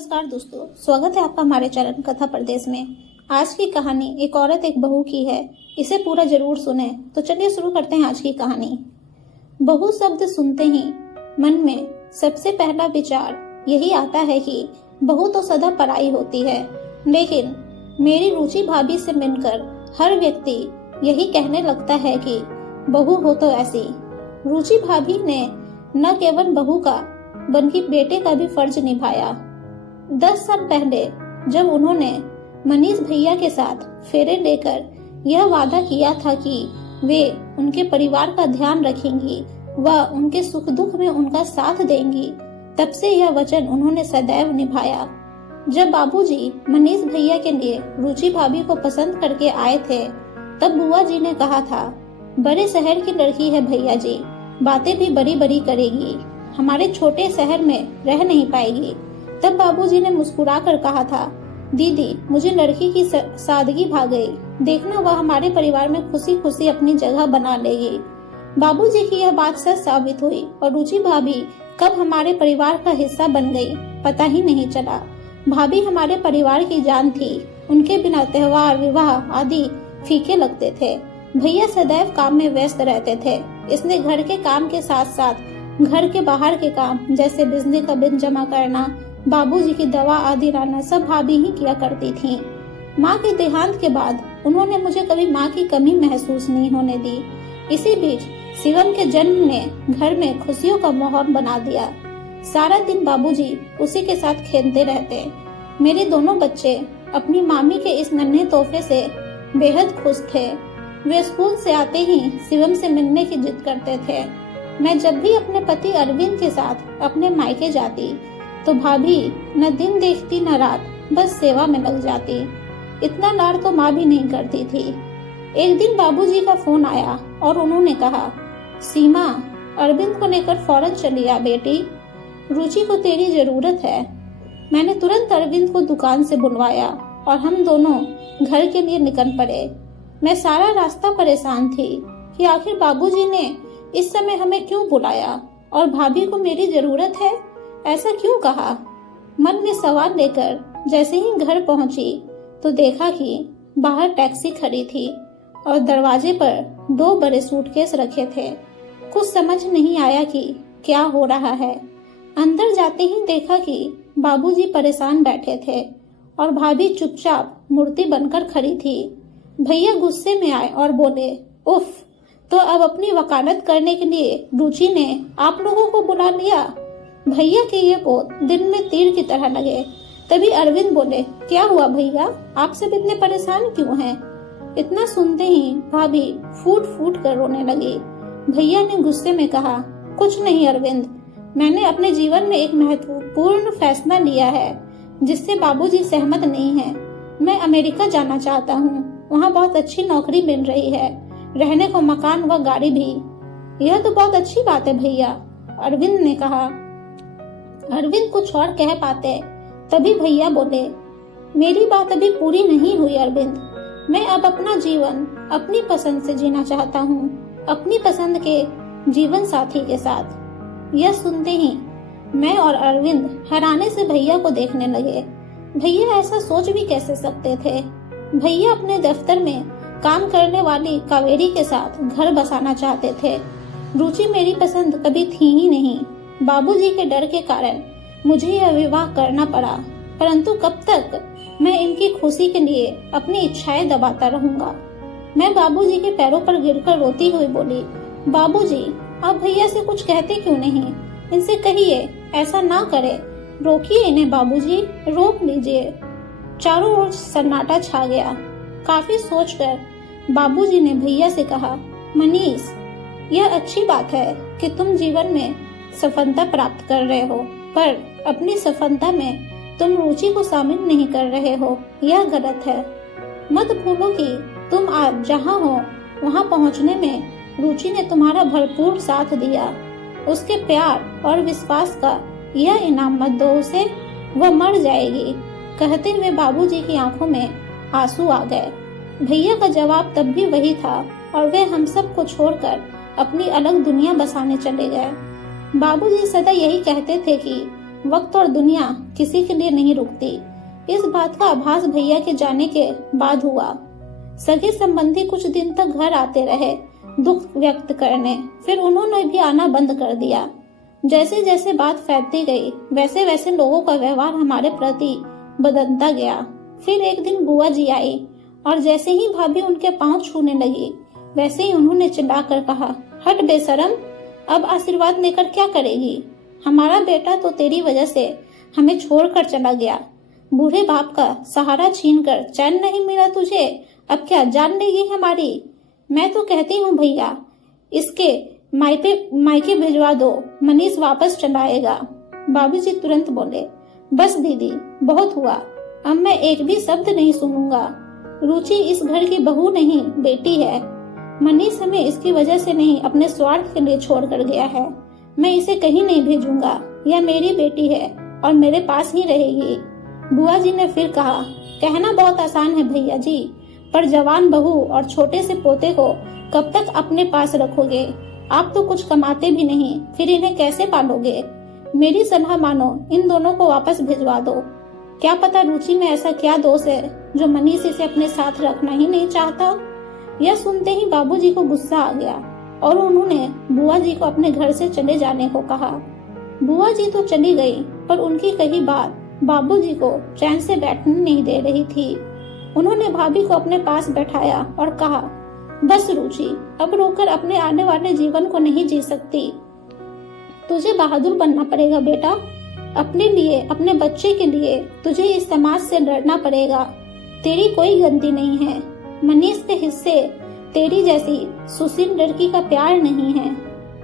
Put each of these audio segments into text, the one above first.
नमस्कार दोस्तों, स्वागत है आपका हमारे चैनल कथा परदेश में। आज की कहानी एक औरत एक बहू की है। इसे पूरा जरूर सुने। तो चलिए शुरू करते हैं आज की कहानी। बहू शब्द सुनते ही मन में सबसे पहला विचार यही आता है कि बहू तो सदा पराई होती है। लेकिन मेरी रुचि भाभी से मिलकर हर व्यक्ति यही कहने लगता है कि बहू हो तो ऐसी। रुचि भाभी ने न केवल बहू का बल्कि बेटे का भी फर्ज निभाया। 10 साल पहले जब उन्होंने मनीष भैया के साथ फेरे लेकर यह वादा किया था कि वे उनके परिवार का ध्यान रखेंगी व उनके सुख दुख में उनका साथ देंगी, तब से यह वचन उन्होंने सदैव निभाया। जब बाबूजी मनीष भैया के लिए रुचि भाभी को पसंद करके आए थे, तब बुआ जी ने कहा था, बड़े शहर की लड़की है भैया जी, बातें भी बड़ी बड़ी करेगी, हमारे छोटे शहर में रह नहीं पाएगी। तब बाबूजी ने मुस्कुराकर कहा था, दीदी मुझे लड़की की सादगी भा गई, देखना वह हमारे परिवार में खुशी खुशी अपनी जगह बना लेगी। बाबूजी की यह बात सच साबित हुई और रुचि भाभी कब हमारे परिवार का हिस्सा बन गई पता ही नहीं चला। भाभी हमारे परिवार की जान थी। उनके बिना त्योहार विवाह आदि फीके लगते थे। भैया सदैव काम में व्यस्त रहते थे, इसलिए घर के काम के साथ साथ घर के बाहर के काम जैसे बिजली का बिल जमा करना, बाबूजी की दवा आदि लाना सब भाभी ही किया करती थीं। माँ के देहांत के बाद उन्होंने मुझे कभी माँ की कमी महसूस नहीं होने दी। इसी बीच शिवम के जन्म ने घर में खुशियों का माहौल बना दिया। सारा दिन बाबूजी उसी के साथ खेलते रहते। मेरे दोनों बच्चे अपनी मामी के इस नन्हे तोहफे से बेहद खुश थे। वे स्कूल से आते ही शिवम से मिलने की जिद करते थे। मैं जब भी अपने पति अरविंद के साथ अपने मायके जाती तो भाभी न दिन देखती न रात, बस सेवा में लग जाती। इतना लाड़ तो माँ भी नहीं करती थी। एक दिन बाबूजी का फोन आया और उन्होंने कहा, सीमा अरविंद को लेकर फौरन चली आ बेटी, रुचि को तेरी जरूरत है। मैंने तुरंत अरविंद को दुकान से बुलवाया और हम दोनों घर के लिए निकल पड़े। मैं सारा रास्ता परेशान थी कि आखिर बाबूजी ने इस समय हमें क्यों बुलाया और भाभी को मेरी जरूरत है, ऐसा क्यों कहा। मन में सवाल लेकर जैसे ही घर पहुंची तो देखा कि बाहर टैक्सी खड़ी थी और दरवाजे पर 2 बड़े सूटकेस रखे थे। कुछ समझ नहीं आया कि क्या हो रहा है। अंदर जाते ही देखा कि बाबूजी परेशान बैठे थे और भाभी चुपचाप मूर्ति बनकर खड़ी थी। भैया गुस्से में आए और बोले, उफ, तो अब अपनी वकालत करने के लिए रुचि ने आप लोगों को बुला लिया। भैया के ये बोल दिल में तीर की तरह लगे। तभी अरविंद बोले, क्या हुआ भैया, आप सब इतने परेशान क्यों हैं? इतना सुनते ही भाभी फूट फूट कर रोने लगी। भैया ने गुस्से में कहा, कुछ नहीं अरविंद, मैंने अपने जीवन में एक महत्वपूर्ण फैसला लिया है जिससे बाबूजी सहमत नहीं है। मैं अमेरिका जाना चाहता हूँ, वहाँ बहुत अच्छी नौकरी मिल रही है, रहने को मकान व गाड़ी भी। यह तो बहुत अच्छी बात है भैया, अरविंद ने कहा। अरविंद कुछ और कह पाते तभी भैया बोले, मेरी बात अभी पूरी नहीं हुई अरविंद। मैं अब अपना जीवन अपनी पसंद से जीना चाहता हूँ, अपनी पसंद के जीवन साथी के साथ। यह सुनते ही मैं और अरविंद हैरानी से भैया को देखने लगे। भैया ऐसा सोच भी कैसे सकते थे। भैया अपने दफ्तर में काम करने वाली कावेरी के साथ घर बसाना चाहते थे। रुचि मेरी पसंद कभी थी ही नहीं। बाबूजी के डर के कारण मुझे यह विवाह करना पड़ा, परंतु कब तक मैं इनकी खुशी के लिए अपनी इच्छाएं दबाता रहूंगा। मैं बाबूजी के पैरों पर गिरकर रोती हुई बोली, बाबूजी आप भैया से कुछ कहते क्यों नहीं? इनसे कहिए ऐसा ना करे, रोकिए इन्हें बाबूजी, रोक लीजिए। चारों ओर सन्नाटा छा गया। काफी सोचकर बाबूजी ने भैया से कहा, मनीष, यह अच्छी बात है कि तुम जीवन में सफलता प्राप्त कर रहे हो, पर अपनी सफलता में तुम रुचि को शामिल नहीं कर रहे हो, यह गलत है। मत भूलो कि तुम आज जहाँ हो वहाँ पहुँचने में रुचि ने तुम्हारा भरपूर साथ दिया। उसके प्यार और विश्वास का यह इनाम मत दो उसे, वह मर जाएगी। कहते हुए बाबूजी की आंखों में आंसू आ गए। भैया का जवाब तब भी वही था और वे हम सब को छोड़कर अपनी अलग दुनिया बसाने चले गए। बाबूजी सदा यही कहते थे कि वक्त और दुनिया किसी के लिए नहीं रुकती। इस बात का आभास भैया के जाने के बाद हुआ। सगे संबंधी कुछ दिन तक घर आते रहे दुख व्यक्त करने, फिर उन्होंने भी आना बंद कर दिया। जैसे जैसे बात फैलती गई वैसे वैसे लोगों का व्यवहार हमारे प्रति बदलता गया। फिर एक दिन बुआ जी आई और जैसे ही भाभी उनके पांव छूने लगी वैसे ही उन्होंने चिल्लाकर कहा, हट बेशरम, अब आशीर्वाद लेकर क्या करेगी? हमारा बेटा तो तेरी वजह से हमें छोड़कर चला गया। बूढ़े बाप का सहारा छीनकर चैन नहीं मिला तुझे, अब क्या जान लेगी हमारी? मैं तो कहती हूँ भैया, इसके मायके भिजवा दो, मनीष वापस चला आएगा। बाबूजी तुरंत बोले, बस दीदी, बहुत हुआ, अब मैं एक भी शब्द नहीं सुनूंगा। रुचि इस घर की बहू नहीं, बेटी है। मनीष हमें इसकी वजह से नहीं, अपने स्वार्थ के लिए छोड़ कर गया है। मैं इसे कहीं नहीं भेजूंगा। यह मेरी बेटी है और मेरे पास ही रहेगी। बुआ जी ने फिर कहा, कहना बहुत आसान है भैया जी, पर जवान बहू और छोटे से पोते को कब तक अपने पास रखोगे? आप तो कुछ कमाते भी नहीं, फिर इन्हें कैसे पालोगे? मेरी सलाह मानो, इन दोनों को वापस भिजवा दो। क्या पता रुचि में ऐसा क्या दोष है जो मनीष इसे अपने साथ रखना ही नहीं चाहता। यह सुनते ही बाबूजी को गुस्सा आ गया और उन्होंने बुआ जी को अपने घर से चले जाने को कहा। बुआ जी तो चली गई, पर उनकी कही बात बाबूजी को चैन से बैठने नहीं दे रही थी। उन्होंने भाभी को अपने पास बैठाया और कहा, बस रुचि, अब रोकर अपने आने वाले जीवन को नहीं जी सकती। तुझे बहादुर बनना पड़ेगा बेटा। अपने लिए, अपने बच्चे के लिए तुझे इस समाज से लड़ना पड़ेगा। तेरी कोई गलती नहीं है। मनीष के हिस्से तेरी जैसी सुशील लड़की का प्यार नहीं है।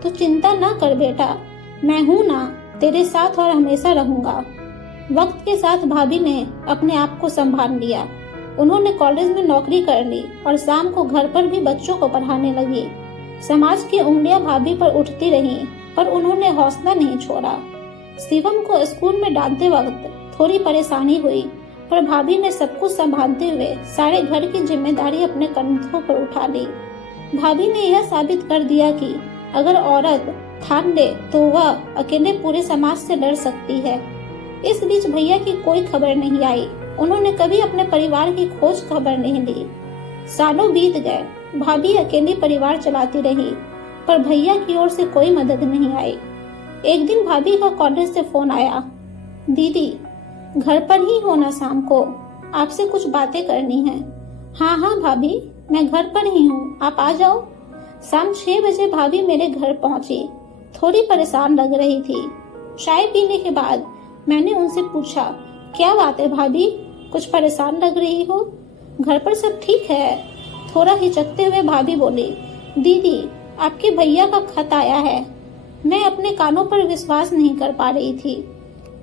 तो चिंता ना कर बेटा, मैं हूँ ना तेरे साथ और हमेशा रहूंगा। वक्त के साथ भाभी ने अपने आप को संभाल लिया। उन्होंने कॉलेज में नौकरी कर ली और शाम को घर पर भी बच्चों को पढ़ाने लगी। समाज की उंगलियां भाभी पर उठती रहीं, पर उन्होंने हौसला नहीं छोड़ा। शिवम को स्कूल में डालते वक्त थोड़ी परेशानी हुई, पर भाभी ने सब कुछ संभालते हुए सारे घर की जिम्मेदारी अपने कंधों पर उठा ली। भाभी ने यह साबित कर दिया कि अगर औरत ठान ले तो वह अकेले पूरे समाज से लड़ सकती है। इस बीच भैया की कोई खबर नहीं आई। उन्होंने कभी अपने परिवार की खोज खबर नहीं ली। सालों बीत गए, भाभी अकेली परिवार चलाती रही, पर भैया की ओर से कोई मदद नहीं आई। एक दिन भाभी का कॉलेज से फोन आया, दीदी घर पर ही हो ना शाम को, आपसे कुछ बातें करनी है। हाँ हाँ भाभी, मैं घर पर ही हूँ, आप आ जाओ। शाम 6 बजे भाभी मेरे घर पहुंची। थोड़ी परेशान लग रही थी। चाय पीने के बाद मैंने उनसे पूछा, क्या बात है भाभी, कुछ परेशान लग रही हो? घर पर सब ठीक है? थोड़ा हिचकते हुए भाभी बोली, दीदी आपके भैया का खत आया है। मैं अपने कानों पर विश्वास नहीं कर पा रही थी।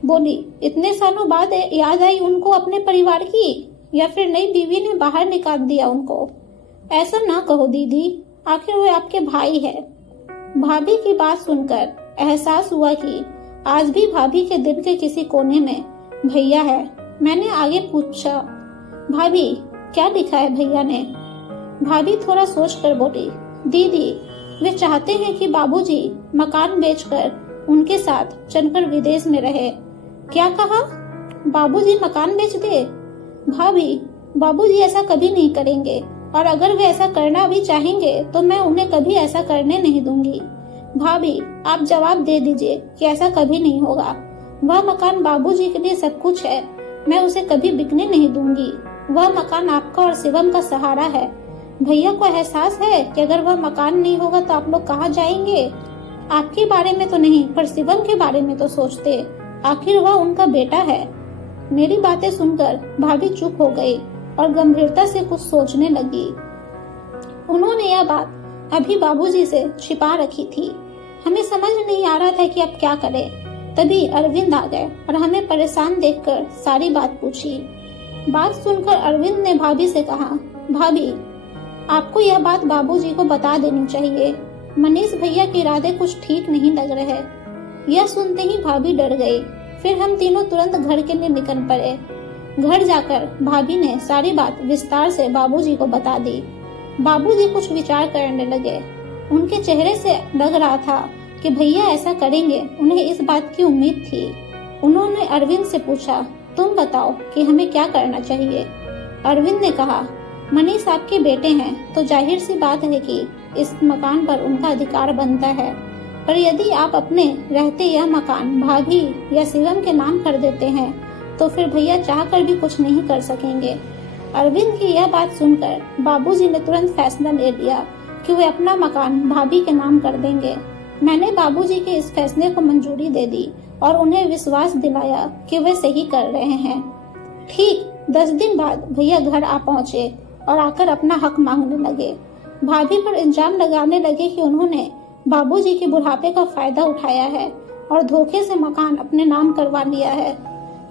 बोली, इतने सालों बाद याद आई उनको अपने परिवार की, या फिर नई बीवी ने बाहर निकाल दिया उनको? ऐसा ना कहो दीदी, आखिर वो आपके भाई है। भाभी की बात सुनकर एहसास हुआ कि आज भी भाभी के दिल के किसी कोने में भैया है। मैंने आगे पूछा, भाभी क्या लिखा है भैया ने? भाभी थोड़ा सोचकर बोली, दीदी वे चाहते हैं कि बाबूजी मकान बेचकर उनके साथ चलकर विदेश में रहे। क्या कहा? बाबूजी मकान बेच दे? भाभी, बाबूजी ऐसा कभी नहीं करेंगे, और अगर वे ऐसा करना भी चाहेंगे तो मैं उन्हें कभी ऐसा करने नहीं दूंगी। भाभी आप जवाब दे दीजिए कि ऐसा कभी नहीं होगा। वह मकान बाबूजी के लिए सब कुछ है, मैं उसे कभी बिकने नहीं दूंगी। वह मकान आपका और शिवम का सहारा है। भैया को एहसास है कि अगर वह मकान नहीं होगा तो आप लोग कहाँ जाएंगे? आपके बारे में तो नहीं, पर शिवम के बारे में तो सोचते, आखिर वह उनका बेटा है। मेरी बातें सुनकर भाभी चुप हो गई और गंभीरता से कुछ सोचने लगी। उन्होंने यह बात अभी बाबूजी से छिपा रखी थी। हमें समझ नहीं आ रहा था कि अब क्या करें। तभी अरविंद आ गए और हमें परेशान देखकर सारी बात पूछी। बात सुनकर अरविंद ने भाभी से कहा, भाभी आपको यह बात बाबूजी को बता देनी चाहिए। मनीष भैया के इरादे कुछ ठीक नहीं लग रहे। यह सुनते ही भाभी डर गई। फिर हम तीनों तुरंत घर के लिए निकल पड़े। घर जाकर भाभी ने सारी बात विस्तार से बाबूजी को बता दी। बाबूजी कुछ विचार करने लगे। उनके चेहरे से लग रहा था कि भैया ऐसा करेंगे। उन्हें इस बात की उम्मीद थी। उन्होंने अरविंद से पूछा, तुम बताओ कि हमें क्या करना चाहिए। अरविंद ने कहा, मनीष आपके बेटे हैं तो जाहिर सी बात है कि इस मकान पर उनका अधिकार बनता है, पर यदि आप अपने रहते यह मकान भाभी या शिवम के नाम कर देते हैं तो फिर भैया चाहकर भी कुछ नहीं कर सकेंगे। अरविंद की यह बात सुनकर बाबूजी ने तुरंत फैसला ले लिया कि वे अपना मकान भाभी के नाम कर देंगे। मैंने बाबूजी के इस फैसले को मंजूरी दे दी और उन्हें विश्वास दिलाया कि वे सही कर रहे हैं। ठीक 10 दिन बाद भैया घर आ पहुंचे और आकर अपना हक मांगने लगे। भाभी पर इल्जाम लगाने लगे कि उन्होंने बाबूजी के बुढ़ापे का फायदा उठाया है और धोखे से मकान अपने नाम करवा लिया है।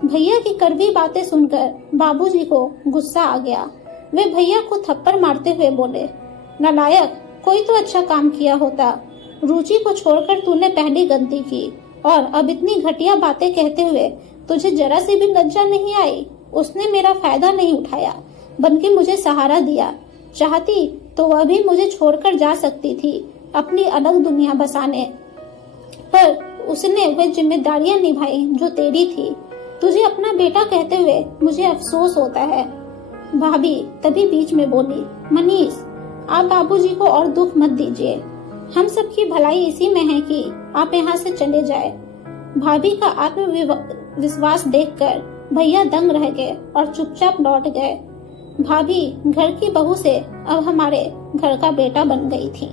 भैया की कड़वी बातें सुनकर बाबूजी को गुस्सा आ गया। वे भैया को थप्पड़ मारते हुए बोले, नालायक, कोई तो अच्छा काम किया होता। रुचि को छोड़कर तूने पहली गलती की और अब इतनी घटिया बातें कहते हुए तुझे जरा सी भी लज्जा नहीं आई। उसने मेरा फायदा नहीं उठाया बल्कि मुझे सहारा दिया। चाहती तो वह भी मुझे छोड़कर जा सकती थी अपनी अलग दुनिया बसाने, पर उसने वह जिम्मेदारियां निभाई जो तेरी थी। तुझे अपना बेटा कहते हुए मुझे अफसोस होता है। भाभी तभी बीच में बोली, मनीष, आप बाबूजी को और दुख मत दीजिए। हम सबकी भलाई इसी में है कि आप यहाँ से चले जाए। भाभी का आत्मविश्वास देखकर भैया दंग रह गए और चुपचाप लौट गए। भाभी घर की बहू से अब हमारे घर का बेटा बन गई थी।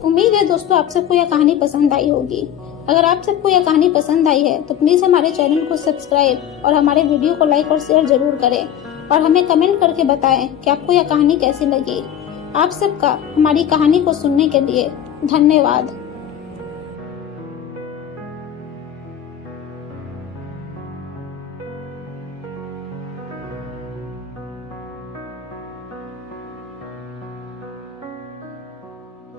उम्मीद है दोस्तों आप सबको यह कहानी पसंद आई होगी। अगर आप सबको यह कहानी पसंद आई है तो प्लीज हमारे चैनल को सब्सक्राइब और हमारे वीडियो को लाइक और शेयर जरूर करें और हमें कमेंट करके बताएं कि आपको यह कहानी कैसी लगी। आप सबका हमारी कहानी को सुनने के लिए धन्यवाद।